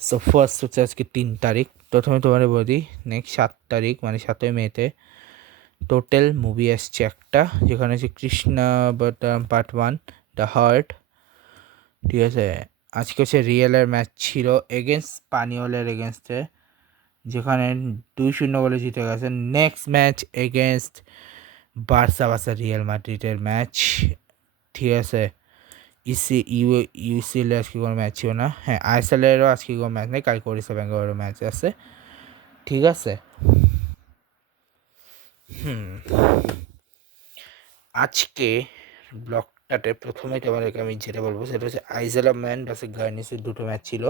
So first হচ্ছে আজকে 3 তারিখ। প্রথমে তোমার বলে দিই, নেক্সট 7 তারিখ মানে 7ই মেতে টোটাল মুভি আসছে একটা, যেখানে হচ্ছে Krishna bottom part 1 the heart. ঠিক আছে, আজকে হচ্ছে রিয়েলের ম্যাচ ছিল এগেনস্ট স্পানিওলের এগেনস্টে, যেখানে 2-0 বলে জিতে গেছে। Next match against Barca real মাদ্রিদের ম্যাচ। ঠিক আছে, ইউসিএল আজকে কোনো ম্যাচ ছিল না। হ্যাঁ, আইএসএলেরও আজকে কোনো ম্যাচ নেই, কালকে ওড়িশা ব্যাঙ্গালোরের ম্যাচ আছে। ঠিক আছে, আজকে ব্লকটাতে প্রথমে তোমাদেরকে আমি যেটা বলবো সেটা হচ্ছে আইজেলা ম্যান ভার্সেস গার্নিসের দুটো ম্যাচ ছিল।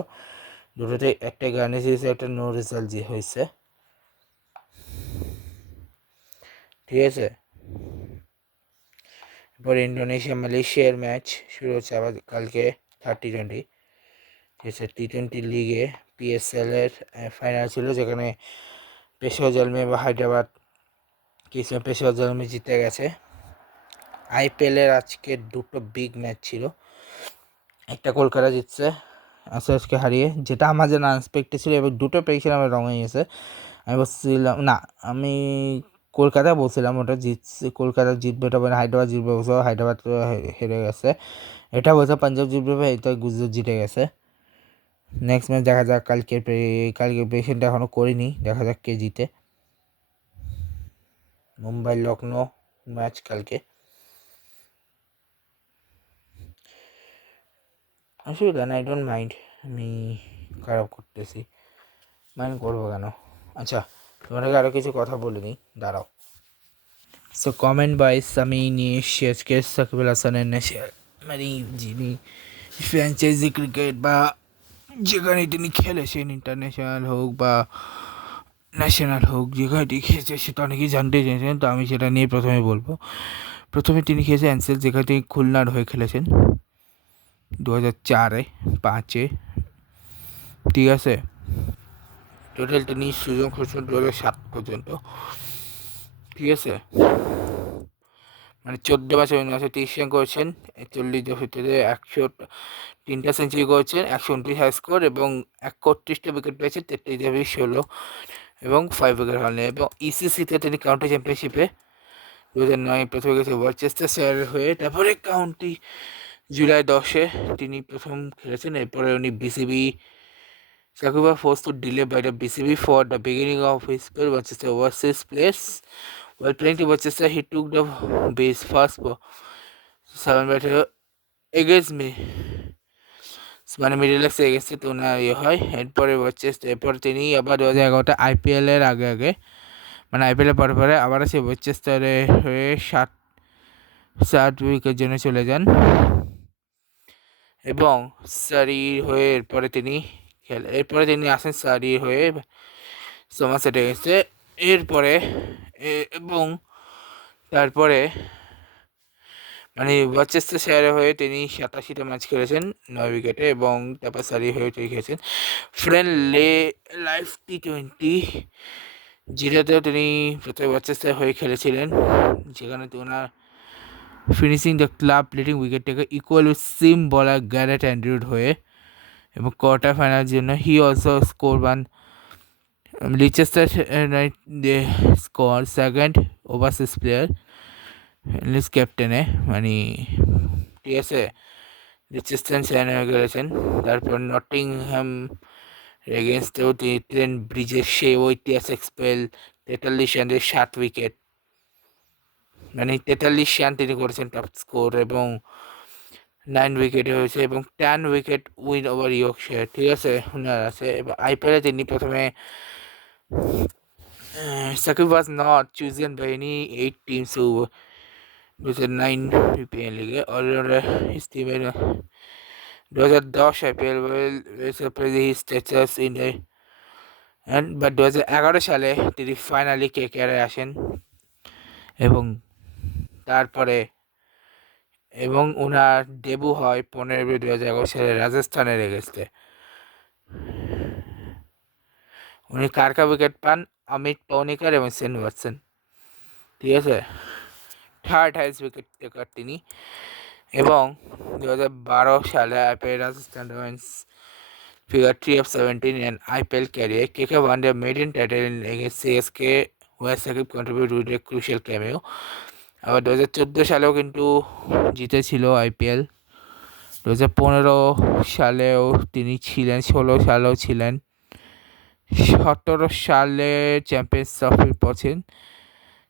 দুটোতে একটা গার্নিস হয়েছে, একটা নো রেজাল্ট যে হয়েছে। ঠিক আছে, এরপর ইন্ডোনেশিয়া মালয়েশিয়ার ম্যাচ শুরু হচ্ছে আবার কালকে 30-20। ঠিক আছে, টি-20 লিগে পিএসএল এর ফাইনাল ছিল, যেখানে পেশোয়া জলমে বা হায়দ্রাবাদ কিংস পেশোয়া জলমে জিতে গেছে। আইপিএলের আজকে দুটো বিগ ম্যাচ ছিল, একটা কলকাতা জিতছে আজকে হারিয়ে, যেটা আমার যেন আনএক্সপেক্টেড ছিল, এবং দুটো প্রেডিকশন আমার রং হয়ে গেছে। আমি বলছিলাম না, আমি কলকাতা বলছিলাম ওটা জিতছে, কলকাতা জিতবে, এটা মানে হায়দ্রাবাদ জিতবে বলছে, হায়দ্রাবাদ হেরে গেছে। এটা বলছে পাঞ্জাব জিতবে, এটা গুজরাট জিতে গেছে। নেক্সট ম্যাচ দেখা যাক, কালকে প্রেডিকশনটা এখনও করিনি, দেখা যাক কে জিতে। মুম্বাই লখনৌ ম্যাচ কালকে। অসুবিধা না, আই ডোন্ট মাইন্ড, আমি খারাপ করতেছি, মাইন্ড করবো কেন। আচ্ছা, তোমাদেরকে আরও কিছু কথা বলে নিই, দাঁড়াও। সো কমেন্ট ওয়াইজ আমি নিয়ে এসেছি আজকে সাকিব আল হাসানের নেশা, মানে যিনি ফ্র্যাঞ্চাইজি ক্রিকেট বা যেখানে তিনি খেলেছেন, ইন্টারন্যাশনাল হোক বা ন্যাশনাল হোক, যেখানে তিনি খেলেছে সেটা অনেকেই জানতে চেয়েছেন, তো আমি সেটা নিয়ে প্রথমে বলবো। প্রথমে তিনি খেলেছেন অ্যানসেল, যেখানে তিনি খুলনার হয়ে খেলেছেন 2004-এ 5-এ। ঠিক আছে, টোটাল তিনি সুযোগ হয়েছেন 2007 পর্যন্ত। ঠিক আছে, মানে 14 বছর 1930 রান করেছেন, 40 ভিতরে 103টা সেঞ্চুরি করেছেন, 129 হাই স্কোর এবং 31টা উইকেট পেয়েছেন, 33-16 এবং 5 উইকেট হারলেন। এবং ইসিসিতে তিনি কাউন্টি চ্যাম্পিয়নশিপে 2009 প্রথমে গেছে ওয়ারচেস্টারশায়ারের হয়ে, তারপরে কাউন্টি জুলাই 10-এ তিনি প্রথম খেলেছেন। এরপরে উনি BCB Sakuba forced to delay by the BCB for the beginning of his spell Manchester overseas place. While playing to Manchester, he took the base first for 7 batter against me. মানে middle এক্সে এগেন্সে তো ওনার ইয়ে হয়। এরপরে এরপর তিনি আবার 2011টা আইপিএলের আগে মানে আইপিএলের পরে আবার সে ওয়েস্টেস্টারে হয়ে 7 উইকের জন্য চলে যান, এবং সারির হয়ে এরপরে তিনি আসেন সারির হয়ে সোমারসেট এগেন্সে। এরপরে এবং তারপরে মানে ওয়ারচেস্টারশায়ারের হয়ে তিনি 87টা ম্যাচ খেলেছেন 9 উইকেটে, এবং তারপর সারি হয়ে তিনি খেলেছেন ফ্রেন্ডলি লাইফ টি-20, যেটাতেও তিনি প্রথমে ওয়ারচেস্টার হয়ে খেলেছিলেন, যেখানে ওনার finishing the club leading wicket taker equal with seam bowler Gareth Andrew হয়ে। এবং কোয়ার্টার ফাইনালের জন্য he also score 1 Leicester score second overseas player list ক্যাপ্টেনে, মানে ঠিক আছে, লিচেস্টার চ্যান হয়ে গেছেন। তারপর নটিংহ্যাম এগেনস্টেও তিনি ট্রেন ব্রিজের সেই ঐতিহাসিক স্পেল 43 রানের 7 উইকেট, মানে 43 রান তিনি করেছেন টপ স্কোর, এবং 9 উইকেটে হয়েছে, এবং 10 উইকেট উইন ওভার ইয়র্কশায়ার। ঠিক আছে, ওনার আছে। এবং আইপিএলে তিনি প্রথমে Sakib was not chosen by any 8 teams who was a 9 PPL league. All his team in 2010 IPL will surprise his status in the but 2011 সালে তিনি ফাইনালি কেকেআরে আসেন, এবং তারপরে ওনার ডেবু হয় 15 এপ্রিল 2011 সালে রাজস্থানের এগেন্সটে। উনি কার উইকেট পান? অমিত পৌনিকার এবং সেন ওয়াটসন। ঠিক আছে, থার্ড হাইস্ট উইকেট টেকার তিনি। এবং 2012 সালে IPL Rajasthan Royals figure 3 of 17 in IPL career. KK won their maiden title against CSK, where Sakib contributed with a crucial cameo. আবার 2014 সালেও কিন্তু জিতেছিল আইপিএল। 2015 সালেও তিনি ছিলেন, 16 সালেও ছিলেন, 17 সালে চ্যাম্পিয়ন্স ট্রফি পড়ছেন।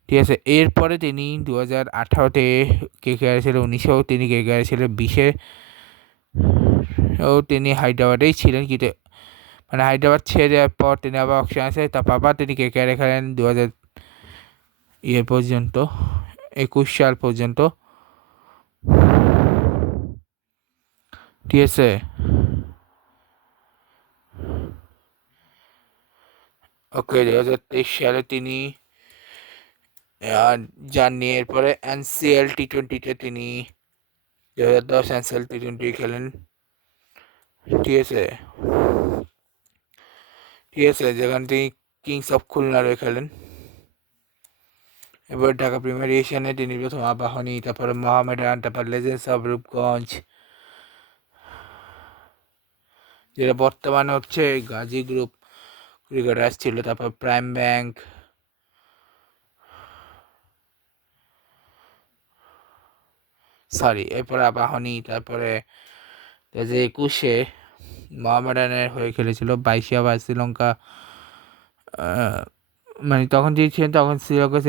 ঠিক আছে, এরপরে তিনি 2018-তে কেকেআর ছিল, 19-এও তিনি কেকেআর ছিল, 20-এ ও তিনি হায়দ্রাবাদেই ছিলেন, কিন্তু মানে হায়দ্রাবাদ ছেড়ে দেওয়ার পর তিনি আবার অকশন আসে, তারপর আবার তিনি কেকেআরে খেলেন 2000 পর্যন্ত, 21 সাল পর্যন্ত। ঠিক আছে, ওকে 2023 সালে তিনি যাননি। এরপরে এনসিএল টি20-তে তিনি 2010 এনসিএল টি20 খেলেন। ঠিক আছে, যেখানে তিনি কিংস অফ খুলনার হয়ে খেলেন। এবার ঢাকা প্রিমিয়ার এশিয়ানে তিনি প্রথম আবাহনী, তারপরে মোহামেডান, তারপর লেজেন্ডস অফ রূপগঞ্জ, যেটা বর্তমানে হচ্ছে গাজী গ্রুপ ক্রিকেটার্স ছিল, তারপর প্রাইম ব্যাংক, এরপরে আবাহনী, তারপরে 2021-এ মোহামেডানের হয়ে খেলেছিল। 22-এ আবার শ্রীলঙ্কা, মানে তখন যিনি ছিলেন তখন শ্রীলঙ্কা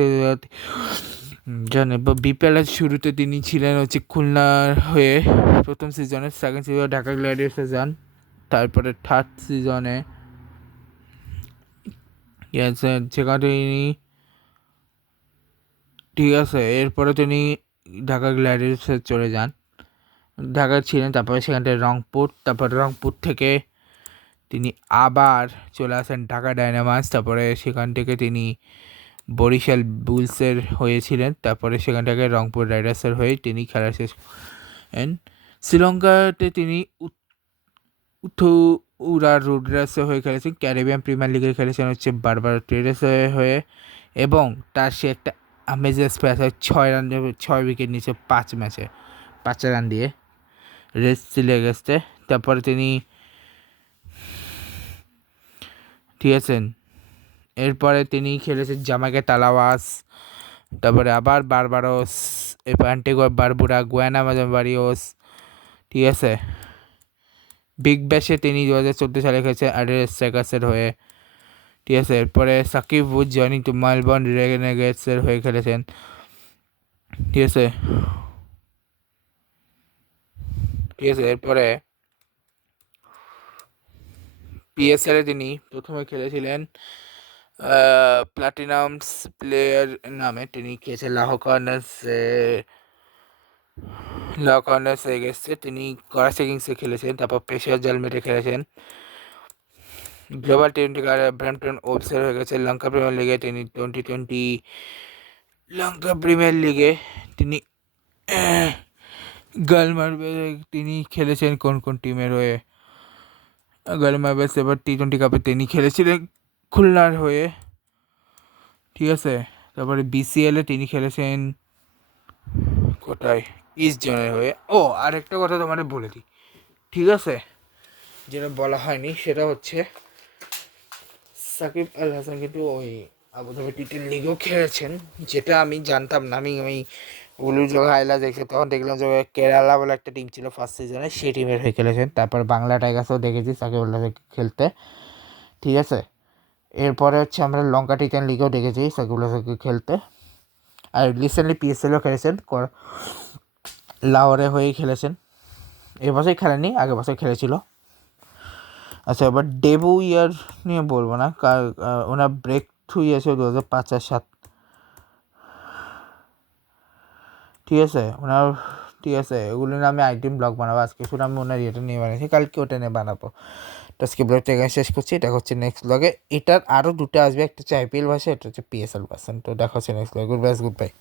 জানে বিপিএলের শুরুতে তিনি ছিলেন হচ্ছে খুলনার হয়ে প্রথম সিজনে, সেকেন্ড সিজনে ঢাকা গ্ল্যাডিয়ার্সে যান, তারপরে থার্ড সিজনে সেখানে তিনি, ঠিক আছে, এরপরে তিনি ঢাকা গ্ল্যাডিয়ার্সে চলে যান, ঢাকা ছিলেন, তারপরে সেখান থেকে রংপুর, তারপর রংপুর থেকে তিনি আবার চলে আসেন ঢাকা ডায়নামাস, তারপরে সেখান থেকে তিনি বরিশাল বুলসের হয়েছিলেন, তারপরে সেখান থেকে রংপুর রাইডার্সের হয়ে তিনি খেলা শেষ করেন। শ্রীলঙ্কাতে তিনি উথুরা রুডরাসে হয়ে খেলেছেন, ক্যারিবিয়ান প্রিমিয়ার লিগে খেলেছেন হচ্ছে বারবারা ট্রেডার্সে হয়ে, এবং তার সে একটা আমেজেস প্যাস 6 উইকেট নিয়েছে 5 ম্যাচে 5 রান দিয়ে রেস্ট চিলে গেছে। তারপরে তিনি, ঠিক আছে, এরপরে তিনি খেলেছেন জামাইকা তালাওয়াস, তারপরে আবার বারবারোস, এরপর অ্যান্টিগুয়া বারবুডা, গুয়ানা বারিওস। ঠিক আছে, বিগ ব্যাশে তিনি 2014 সালে খেলেছেন অ্যাডিলেড স্ট্রাইকার্সের হয়ে। ঠিক আছে, এরপরে Shakib would joining to Melbourne রেনেগেডসের হয়ে খেলেছেন। ঠিক আছে, এরপরে পিএসএলে তিনি প্রথমে খেলেছিলেন প্লাটিনামস প্লেয়ার নামে, তিনি খেলেছেন লাহোর কর্নার্সে গেছে, তিনি করাচি কিংসে খেলেছেন, তারপর পেশাওয়ার জালমেটে খেলেছেন, গ্লোবাল টি20 ব্র্যাম্পটন ওলসের হয়ে গেছে, লঙ্কা প্রিমিয়ার লিগে তিনি 2020 লঙ্কা প্রিমিয়ার লিগে তিনি গালমার্বে তিনি খেলেছেন কোন কোন টিমের হয়ে, গালমার্বেস, এবার টি20 কাপে তিনি খেলেছিলেন খুলনার হয়ে। ঠিক আছে, তারপরে বিসিএলে তিনি খেলেছেন কোথায়, ইস্ট জোনের হয়ে। ও আরেকটা কথা তোমাদের বলে দিই, ঠিক আছে, যেটা বলা হয়নি সেটা হচ্ছে সাকিব আল হাসান কিন্তু ওই আবুধাবি টি10 লিগেও খেলেছেন, যেটা আমি জানতাম না। আমি ওগুলো যখন হাইলাইট দেখছি তখন দেখলাম যে কেরালা বলে একটা টিম ছিল ফার্স্ট সিজনে, সেই টিমের হয়ে খেলেছেন। তারপর বাংলা টাইগার্সও দেখেছি সাকিব আল হাসান খেলতে। ঠিক আছে, এরপরে হচ্ছে আমরা লঙ্কা টি10 লিগেও দেখেছি সাকিব আল হাসানকে খেলতে, আর রিসেন্টলি পিএসএলও খেলেছেন, লাহোরে হয়েই খেলেছেন। এবছরই খেলেনি, আগের বছর খেলেছিল। আচ্ছা, এবার ডেবু ইয়ার নিয়ে বলবো না, ওনার ব্রেক থ্রু ইয়েছে 2005 আর 2007। ঠিক আছে, ওনার, ঠিক আছে, এগুলো নিয়ে আমি আইটেম ব্লগ বানাবো। আজকে শুধু আমি ওনার ইয়েটা নিয়ে বানিয়েছি, কালকে ওটা নিয়ে বানাবো। তো আজকে ব্লগটা এখানে শেষ করছি, এটা হচ্ছে নেক্সট ব্লগে। এটার আরও দুটো আসবে, একটা হচ্ছে আইপিএল ভার্সন, এটা হচ্ছে পিএসএল ভার্সন। তো দেখা হচ্ছে নেক্সট ব্লগে। Good bye.